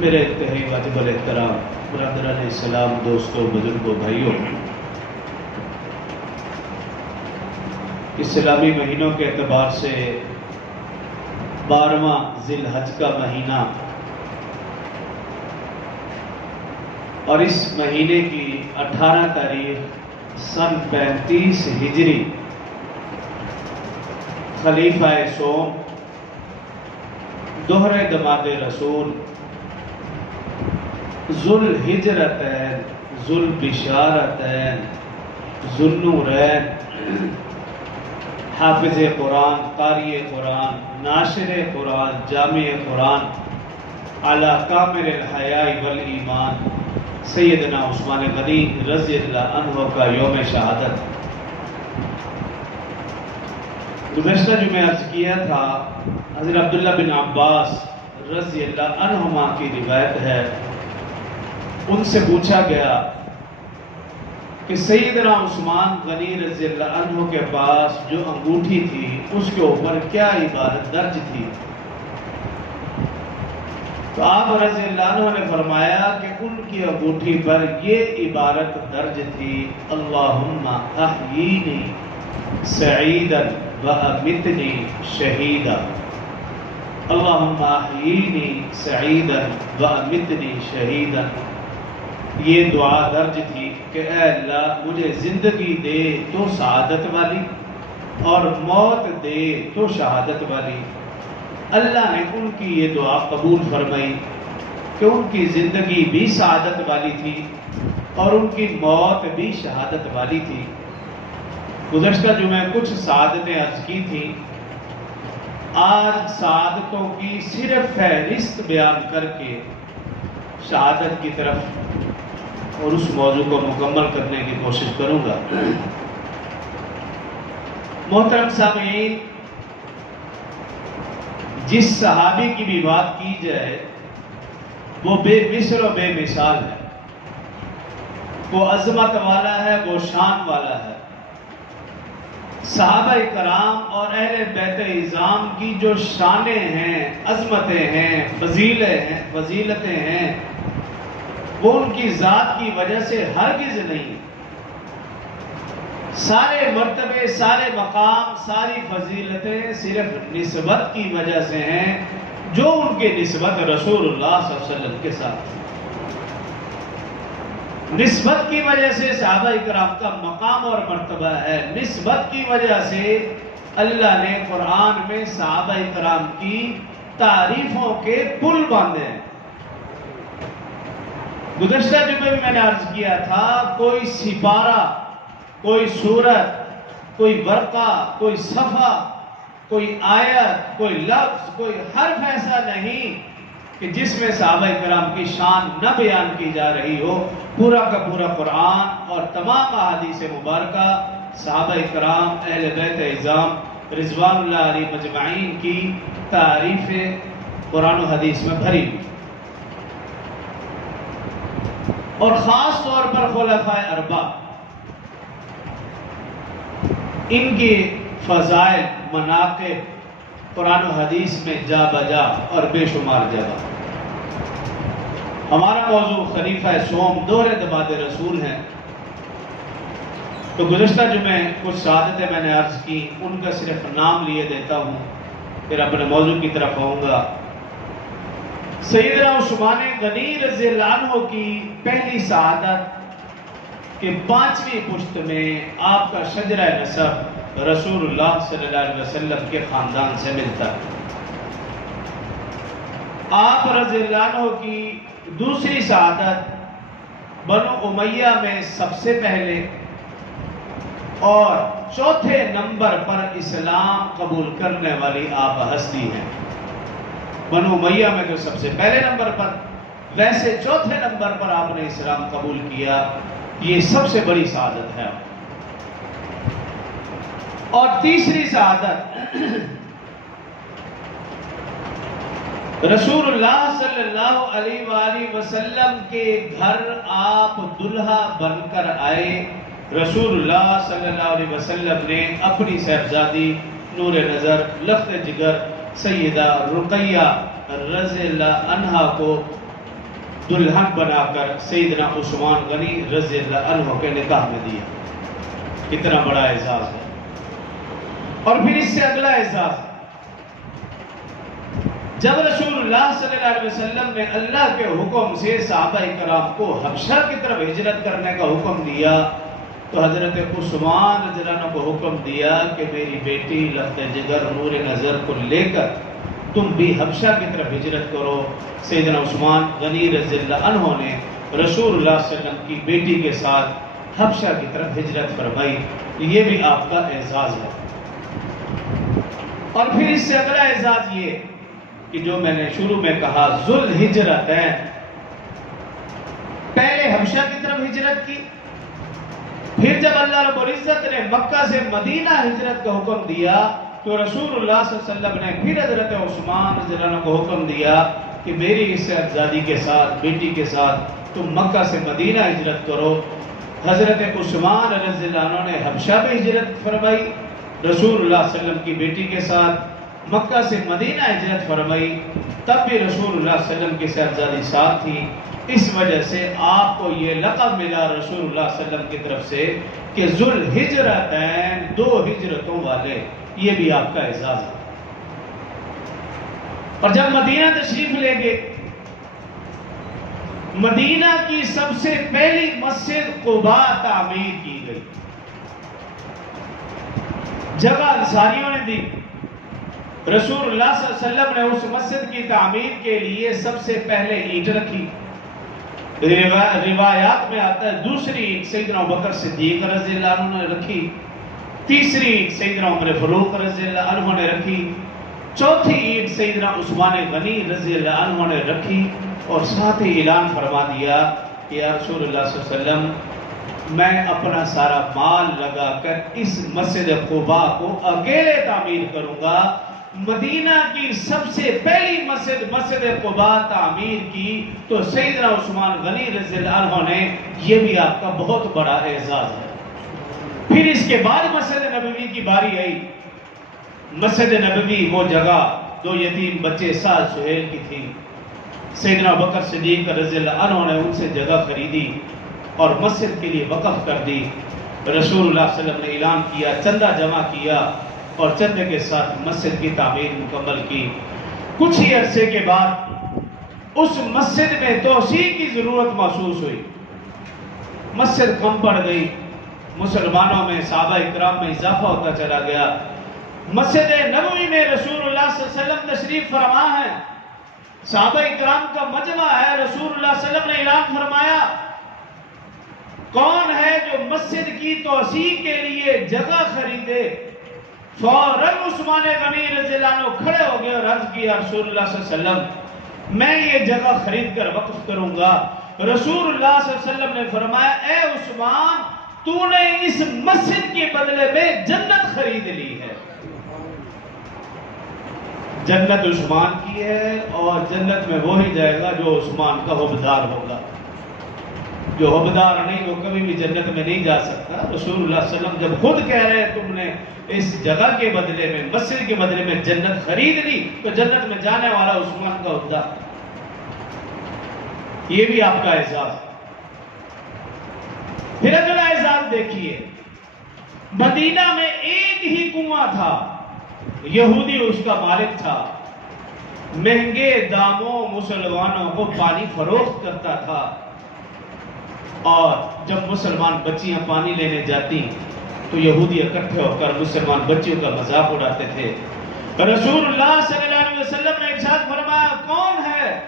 میرے انتہائی واجب الاحترام برادران اسلام، دوستوں، بزرگوں، بھائیوں، اسلامی مہینوں کے اعتبار سے 12واں ذی الحج کا مہینہ اور اس مہینے کی 18 تاریخ سن 35 ہجری خلیفہ سوم دوہرے دماد رسول ذو الحجرتین ذو البشارتین ذو النورین حافظ قرآن، قاری قرآن، ناشر قرآن، جامع قرآن، علی کامل الحیاء والایمان سیدنا عثمان غنی رضی اللہ عنہ کا یوم شہادت۔ گزشتہ جمعہ عرض کیا تھا، حضرت عبداللہ بن عباس رضی اللہ عنہما کی روایت ہے، ان سے پوچھا گیا کہ سیدنا عثمان غنی رضی اللہ عنہ کے پاس جو انگوٹھی تھی اس کے اوپر کیا عبارت درج تھی؟ تو آپ رضی اللہ عنہ نے فرمایا کہ ان کی انگوٹھی پر یہ عبارت درج تھی، اللہم احیینی سعیدا وامتنی شہیدا، اللہم احیینی سعیدا وامتنی شہیدا۔ یہ دعا درج تھی کہ اے اللہ مجھے زندگی دے تو سعادت والی اور موت دے تو شہادت والی۔ اللہ نے ان کی یہ دعا قبول فرمائی کہ ان کی زندگی بھی سعادت والی تھی اور ان کی موت بھی شہادت والی تھی۔ گزشتہ جمعہ کچھ سعادتیں عرض کی تھیں، آج سعادتوں کی صرف فہرست بیان کر کے شہادت کی طرف اور اس موضوع کو مکمل کرنے کی کوشش کروں گا۔ محترم سامعین، جس صحابی کی بھی بات کی جائے وہ بے مثل و بے مثال ہے، وہ عظمت والا ہے، وہ شان والا ہے۔ صحابہ کرام اور اہل بیت اعظام کی جو شانیں ہیں، عظمتیں ہیں، فضیلتیں ہیں، وہ ان کی ذات کی وجہ سے ہرگز نہیں۔ سارے مرتبے، سارے مقام، ساری فضیلتیں صرف نسبت کی وجہ سے ہیں، جو ان کے نسبت رسول اللہ صلی اللہ علیہ وسلم کے ساتھ۔ نسبت کی وجہ سے صحابہ کرام کا مقام اور مرتبہ ہے، نسبت کی وجہ سے اللہ نے قرآن میں صحابہ کرام کی تعریفوں کے پل باندھے ہیں۔ گزشتہ جمعے میں نے عرض کیا تھا، کوئی سپارہ، کوئی سورت، کوئی ورقہ، کوئی صفحہ، کوئی آیت، کوئی لفظ، کوئی حرف ایسا نہیں کہ جس میں صحابہ کرام کی شان نہ بیان کی جا رہی ہو۔ پورا کا پورا قرآن اور تمام احادیث مبارکہ صحابہ کرام، اہل بیت اعظام رضوان اللہ علیہ مجمعین کی تعریف قرآن و حدیث میں بھری ہوئی، اور خاص طور پر خلفائے اربعہ، ان کی فضائل، مناقب قرآن و حدیث میں جا بجا اور بے شمار جگہ۔ ہمارا موضوع خلیفہ سوم دوہرے دماد رسول ہیں، تو گزشتہ جمعہ کچھ سعادتیں میں نے عرض کی، ان کا صرف نام لیے دیتا ہوں، پھر اپنے موضوع کی طرف آؤں گا۔ سیدنا عثمان غنی رضی اللہ عنہ کی پہلی سعادت کہ 5ویں پشت میں آپ کا شجرہ نسب رسول اللہ صلی اللہ علیہ وسلم کے خاندان سے ملتا ہے۔ آپ رضی اللہ عنہ کی دوسری سعادت بنو امیہ میں سب سے پہلے اور چوتھے نمبر پر اسلام قبول کرنے والی آپ ہستی ہیں۔ بنو امیہ میں تو سب سے پہلے نمبر پر، ویسے چوتھے نمبر پر آپ نے اسلام قبول کیا، یہ سب سے بڑی سعادت ہے۔ اور تیسری سعادت رسول اللہ صلی اللہ علیہ وآلہ وسلم کے گھر آپ دلہا بن کر آئے۔ رسول اللہ صلی اللہ علیہ وسلم نے اپنی صاحبزادی نور نظر لخت جگر سیدہ رقیہ رضی اللہ عنہا کو دلہن بنا کر سیدنا عثمان غنی رضی اللہ عنہ کے نکاح میں دیا۔ کتنا بڑا اعزاز ہے۔ اور پھر اس سے اگلا اعزاز، جب رسول اللہ صلی اللہ علیہ وسلم نے اللہ کے حکم سے صحابہ کرام کو حبشہ کی طرف ہجرت کرنے کا حکم دیا تو حضرت عثمان رضی اللہ عنہ کو حکم دیا کہ میری بیٹی لخت جگر نور نظر کو لے کر تم بھی حبشہ کی طرف ہجرت کرو۔ سیدنا عثمان غنی رضی اللہ عنہ نے رسول اللہ صلی اللہ علیہ وسلم کی بیٹی کے ساتھ حبشہ کی طرف ہجرت فرمائی۔ یہ بھی آپ کا اعزاز ہے۔ اور پھر اس سے اگلا اعزاز یہ کہ جو میں نے شروع میں کہا، ذوالہجرتین، پہلے حبشہ کی طرف ہجرت کی، پھر جب اللہ رب العزت نے مکہ سے مدینہ ہجرت کا حکم دیا تو رسول اللہ صلی اللہ علیہ وسلم نے پھر حضرت عثمان رضی اللہ عنہ کو حکم دیا کہ میری اس شہزادی کے ساتھ، بیٹی کے ساتھ تم مکہ سے مدینہ ہجرت کرو۔ حضرت عثمان رضی اللہ عنہ نے حبشہ میں ہجرت فرمائی، رسول اللہ صلی اللہ علیہ وسلم کی بیٹی کے ساتھ مکہ سے مدینہ ہجرت فرمائی، تب بھی رسول اللہ صلی اللہ علیہ وسلم کی شہزادی ساتھ تھی۔ اس وجہ سے آپ کو یہ لقب ملا رسول اللہ صلی اللہ علیہ وسلم کی طرف سے کہ ذوالہجرتین، دو ہجرتوں والے، یہ بھی آپ کا اعزاز ہے۔ اور جب مدینہ تشریف لے گئے، مدینہ کی سب سے پہلی مسجد قباء تعمیر کی گئی، جگہ انصاریوں نے دی۔ رسول اللہ صلی اللہ علیہ وسلم نے اس مسجد کی تعمیر کے لیے سب سے پہلے اینٹ رکھی۔ روایات میں آتا ہے دوسری اینٹ سیدنا ابوبکر صدیق رضی اللہ عنہ نے رکھی، تیسری اینٹ سیدنا عمر فاروق رضی اللہ عنہ نے رکھی، چوتھی اینٹ سیدنا عثمان غنی رضی اللہ عنہ نے رکھی، اور ساتھ ہی اعلان فرما دیا کہ یا رسول اللہ صلی اللہ علیہ وسلم، میں اپنا سارا مال لگا کر اس مسجد قباء کو اکیلے تعمیر کروں گا۔ مدینہ کی سب سے پہلی مسجد قباء تعمیر کی تو سیدنا عثمان غنی رضی اللہ عنہ نے، یہ بھی آپ کا بہت بڑا اعزاز ہے۔ پھر اس کے بعد مسجد نبوی کی باری آئی۔ مسجد نبوی وہ جگہ دو یتیم بچے سعد سہیل کی تھی، سیدنا ابوبکر صدیق رضی اللہ عنہ نے ان سے جگہ خریدی اور مسجد کے لیے وقف کر دی۔ رسول اللہ صلی اللہ علیہ وسلم نے اعلان کیا، چندہ جمع کیا اور چندے کے ساتھ مسجد کی تعمیر مکمل کی۔ کچھ ہی عرصے کے بعد اس مسجد میں توسیع کی ضرورت محسوس ہوئی، مسجد کم پڑ گئی، مسلمانوں میں، صحابہ اکرام میں اضافہ ہوتا چلا گیا۔ مسجد نبوی میں رسول اللہ صلی اللہ علیہ وسلم تشریف فرما ہے، صحابہ اکرام کا مجمع ہے، رسول اللہ صلی اللہ علیہ وسلم نے اعلان فرمایا کون ہے جو مسجد کی توسیع کے لیے جگہ خریدے؟ فوراً عثمان غنی رضی اللہ عنہ کھڑے ہو گئے اور عرض کیا رسول اللہ صلی اللہ علیہ وسلم میں یہ جگہ خرید کر وقف کروں گا۔ رسول اللہ صلی اللہ علیہ وسلم نے فرمایا اے عثمان، تو نے اس مسجد کے بدلے میں جنت خرید لی ہے۔ جنت عثمان کی ہے اور جنت میں وہی جائے گا جو عثمان کا حبدار ہوگا، جو حبدار نہیں وہ کبھی بھی جنت میں نہیں جا سکتا۔ رسول اللہ صلی اللہ علیہ وسلم جب خود کہہ رہے ہیں تم نے اس جگہ کے بدلے میں، مسجد کے بدلے میں جنت خرید لی، تو جنت میں جانے والا عثمان کا حبدار، یہ بھی آپ کا اعزاز۔ پھر اگلا اعزاز دیکھیے، مدینہ میں ایک ہی کنواں تھا، یہودی اس کا مالک تھا، مہنگے داموں مسلمانوں کو پانی فروخت کرتا تھا، اور جب مسلمان بچیاں پانی لینے جاتی تو یہودی اکٹھے ہو کر مسلمان بچیوں کا مذاق اڑاتے تھے۔ رسول اللہ صلی اللہ علیہ وسلم نے ارشاد فرمایا کون ہے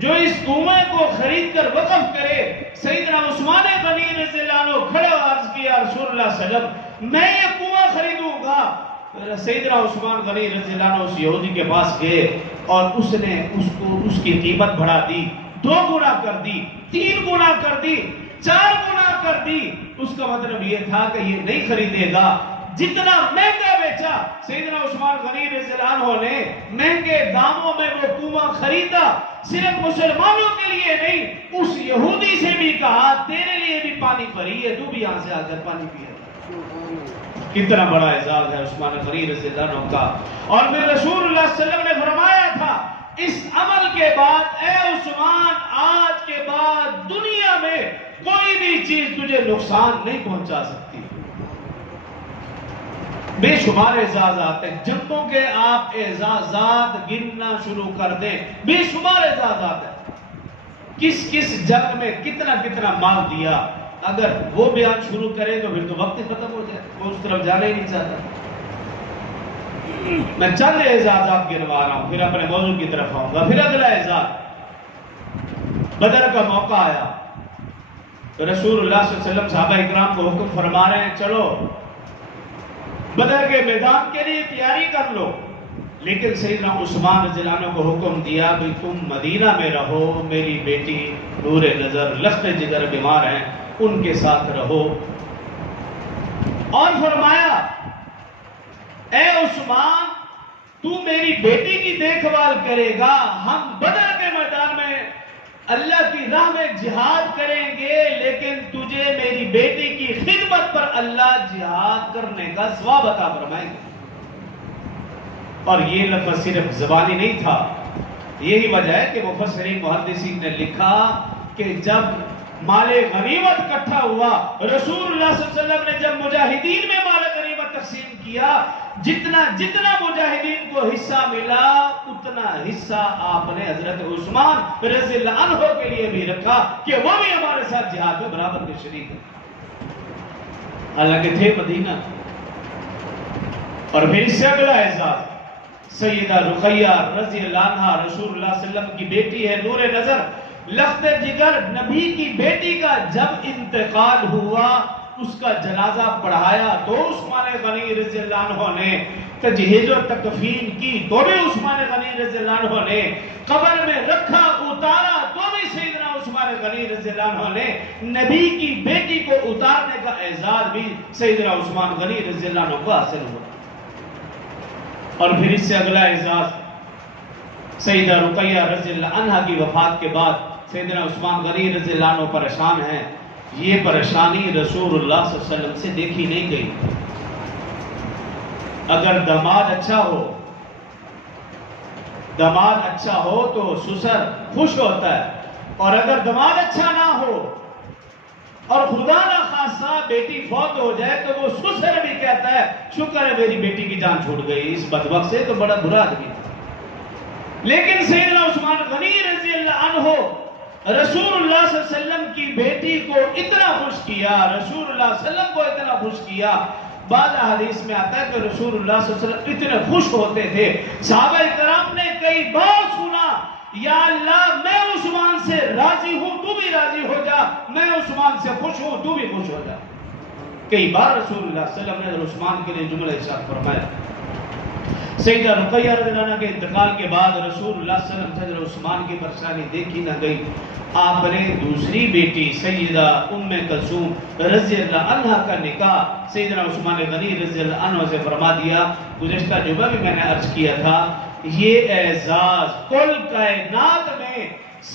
جو اس کنویں کو خرید کر وقف کرے؟ سیدنا عثمان غنی رضی اللہ عنہ کھڑے ہو عرض کیا رسول اللہ صلی اللہ علیہ وسلم میں یہ کنواں خریدوں گا۔ سیدنا عثمان غنی رضی اللہ عنہ اس یہودی کے پاس گئے اور اس نے اس کی قیمت بڑھا دی، 2 گنا کر دی، 3 گنا کر دی، 4 گنا کر دی۔ اس کا مطلب یہ تھا کہ یہ نہیں خریدے گا۔ جتنا مہنگا بیچا سیدنا عثمان غنی رضی اللہ عنہ نے، مہنگے داموں میں وہ کنواں خریدا، صرف مسلمانوں کے لیے نہیں، اس یہودی سے بھی کہا تیرے لیے بھی پانی فری ہے، تو بھی یہاں سے آ کر پانی پیا۔ کتنا بڑا اعزاز ہے عثمان غنی رضی اللہ عنہ کا۔ اور پھر رسول اللہ صلی اللہ علیہ وسلم نے فرمایا تھا اس عمل کے بعد اے عثمان آج کے بعد دنیا میں کوئی بھی چیز تجھے نقصان نہیں پہنچا سکتی۔ بے شمار اعزازات ہیں، جنگوں کے آپ اعزازات گننا شروع کر دیں، بے شمار اعزازات ہیں، کس کس جنگ میں کتنا کتنا مال دیا، اگر وہ بیان شروع کرے تو پھر تو وقت ہی ختم ہو جائے، وہ اس طرف جانا ہی نہیں چاہتا۔ میں چند اعزازات گنوا رہا ہوں، پھر اپنے موضوع کی طرف آؤں گا۔ پھر اگلا اعزاز، بدر کا موقع آیا تو رسول اللہ صلی اللہ علیہ وسلم صحابہ اکرام کو حکم فرما رہے ہیں چلو بدر کے میدان کے لیے تیاری کر لو، لیکن سیدنا عثمان رضی اللہ عنہ کو حکم دیا بھی تم مدینہ میں رہو، میری بیٹی نور نظر لخت جگر بیمار ہیں، ان کے ساتھ رہو، اور فرمایا اے عثمان تو میری بیٹی کی دیکھ بھال کرے گا، ہم بدر کے میدان میں اللہ کی راہ میں جہاد کریں گے، لیکن تجھے میری بیٹی کی خدمت پر اللہ جہاد کرنے کا ثواب عطا فرمائیں گے۔ اور یہ لفظ صرف زبانی نہیں تھا، یہی وجہ ہے کہ مفسرین محدثین نے لکھا کہ جب مال غنیمت اکٹھا ہوا، رسول اللہ صلی اللہ علیہ وسلم نے جب مجاہدین میں مال غنیمت تقسیم کیا، جتنا جتنا مجاہدین کو حصہ ملا اتنا حصہ آپ نے حضرت عثمان رضی اللہ عنہ کے لیے بھی رکھا کہ وہ بھی ہمارے ساتھ جہاد میں برابر کے شریک ہیں، حالانکہ تھے مدینہ۔ اور پھر اس سے اگلا اعزاز، سیدہ رقیہ رضی اللہ عنہ رسول اللہ صلی اللہ علیہ وسلم کی بیٹی ہے، نور نظر لخت جگر، نبی کی بیٹی کا جب انتقال ہوا اس کا جنازہ پڑھایا تو عثمان غنی رضی اللہ عنہ نے تجہیز و تکفین کی، تو بھی عثمان غنی رضی اللہ عنہ نے قبر میں رکھا اتارا، تو بھی سیدنا عثمان غنی رضی اللہ عنہ نے نبی کی بیٹی کو اتارنے کا اعزاز بھی سیدنا عثمان غنی رضی اللہ عنہ کو حاصل ہوا۔ اور پھر اس سے اگلا اعزاز، سیدہ رقیہ رضی اللہ عنہ کی وفات کے بعد سیدنا عثمان غنی رضی اللہ عنہ پریشان ہیں، یہ پریشانی رسول اللہ صلی اللہ علیہ وسلم سے دیکھی نہیں گئی۔ اگر داماد اچھا ہو تو سسر خوش ہوتا ہے، اور اگر داماد اچھا نہ ہو اور خدا نہ خاصہ بیٹی فوت ہو جائے تو وہ سسر بھی کہتا ہے شکر ہے میری بیٹی کی جان چھوٹ گئی، اس بدبخت سے تو بڑا برا آدمی تھا۔ لیکن سیدنا عثمان غنی رضی اللہ عنہ رسول اللہ صلی اللہ علیہ وسلم کی بیٹی کو اتنا خوش کیا، رسول اللہ صلی اللہ علیہ وسلم کو اتنا خوش کیا، بعض حدیث میں آتا ہے کہ رسول اللہ صلی اللہ علیہ وسلم اتنے خوش ہوتے تھے، صحابہ کرام نے کئی بار سنا یا اللہ میں عثمان سے راضی ہوں تو بھی راضی ہو جا، میں عثمان سے خوش ہوں تو بھی خوش ہو جا۔ کئی بار رسول اللہ صلی اللہ علیہ وسلم نے عثمان کے لیے جملہ ارشاد فرمایا۔ سیدہ رقیہ رضی اللہ عنہ کے انتقال کے بعد رسول اللہ صلی اللہ علیہ وسلم سے عثمان کی پریشانی دیکھی نہ گئی، آپ نے دوسری بیٹی سیدہ ام کلثوم رضی اللہ عنہ کا نکاح سیدنا عثمان غنی رضی اللہ عنہ سے فرما دیا۔ گزشتہ جمعہ بھی میں نے عرض کیا تھا، یہ اعزاز کل کائنات میں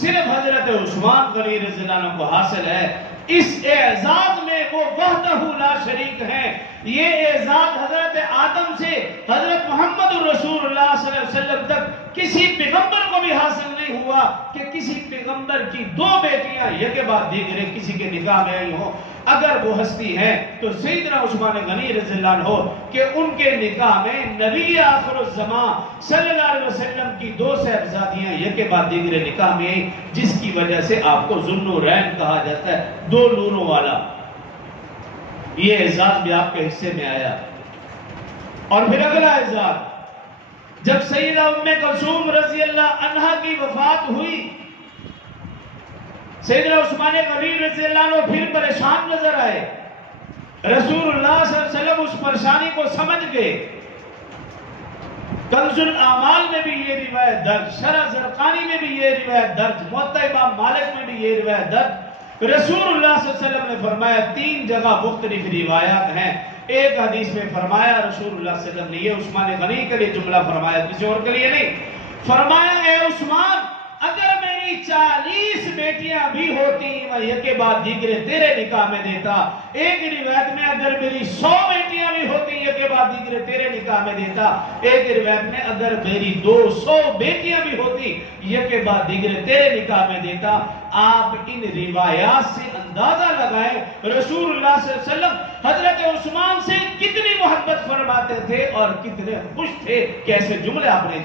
صرف حضرت عثمان غنی رضی اللہ عنہ کو حاصل ہے، اس اعزاز میں وہ وحدہ لا شریک ہیں۔ یہ اعزاز حضرت آدم سے حضرت محمد رسول اللہ صلی اللہ علیہ وسلم تک کسی پیغمبر کو بھی حاصل نہیں ہوا کہ کسی پیغمبر کی دو بیٹیاں یکے بعد دیگرے کسی کے نکاح میں آئی ہوں۔ اگر وہ ہستی ہے تو سیدنا عثمان غنی رضی اللہ عنہ کہ ان کے نکاح میں نبی آخر الزمان صلی اللہ علیہ وسلم کی دو صاحبزادیاں یکے بعد دیگرے نکاح میں آئی، جس کی وجہ سے آپ کو ذوالنورین کہا جاتا ہے، دو نوروں والا۔ یہ اعزاز بھی آپ کے حصے میں آیا۔ اور پھر اگلا اعزاز، جب سیدہ ام کلثوم رضی اللہ عنہ کی وفات ہوئی، سیدنا عثمان غنی رضی اللہ عنہ پھر پریشان نظر آئے۔ رسول اللہ صلی اللہ علیہ وسلم اس پریشانی کو سمجھ گئے۔ کنز الاعمال میں بھی یہ روایت درج، شرح زرقانی میں بھی یہ روایت درج، موطا امام مالک میں بھی یہ روایت درج۔ رسول اللہ صلی اللہ علیہ وسلم نے فرمایا، تین جگہ مختلف روایات ہیں، ایک حدیث میں فرمایا رسول اللہ صلی اللہ علیہ وسلم نے یہ عثمان غنی کے لیے جملہ فرمایا، کسی اور کے لیے نہیں، فرمایا اے عثمان اگر میری 40 بیٹیاں بھی ہوتی میں یکے بعد دیگرے تیرے نکاح میں دیتا. ایک روایت میں اگر میری 100 بیٹیاں بھی ہوتی یکے بعد دیگرے تیرے نکاح میں دیتا. ایک روایت میں اگر میری 200 بیٹیاں بھی ہوتی یکے بعد دیگرے تیرے نکاح میں دیتا. آپ ان روایات سے اندازہ لگائے رسول اللہ صلی اللہ علیہ وسلم حضرت عثمان سے کتنی محبت فرماتے تھے اور کتنے خوش تھے. کیسے جملے آپ نے